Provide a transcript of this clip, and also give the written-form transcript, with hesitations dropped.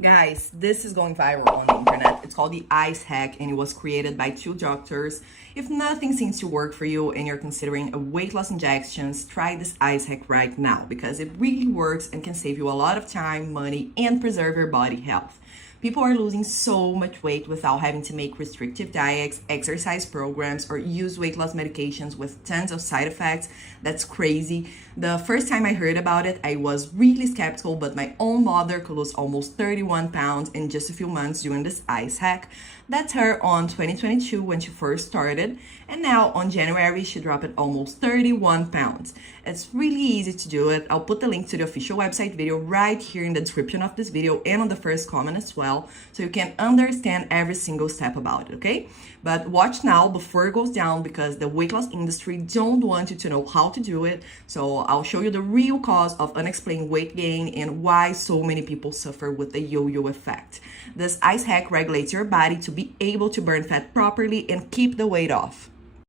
Guys, this is going viral on the internet. It's called the ice hack and it was created by two doctors. If nothing seems to work for you and you're considering a weight loss injections, try this ice hack right now because it really works and can save you a lot of time, money, and preserve your body health. People are losing so much weight without having to make restrictive diets, exercise programs, or use weight loss medications with tons of side effects. That's crazy. The first time I heard about it, I was really skeptical, but my own mother could lose almost 31 pounds in just a few months doing this ice hack. That's her on 2022 when she first started, and now on January she dropped almost 31 pounds. It's really easy to do it. I'll put the link to the official website video right here in the description of this video and on the first comment as well, so you can understand every single step about it, okay? But watch now before it goes down because the weight loss industry don't want you to know how to do it. So I'll show you the real cause of unexplained weight gain and why so many people suffer with the yo-yo effect. This ice hack regulates your body to be able to burn fat properly and keep the weight off.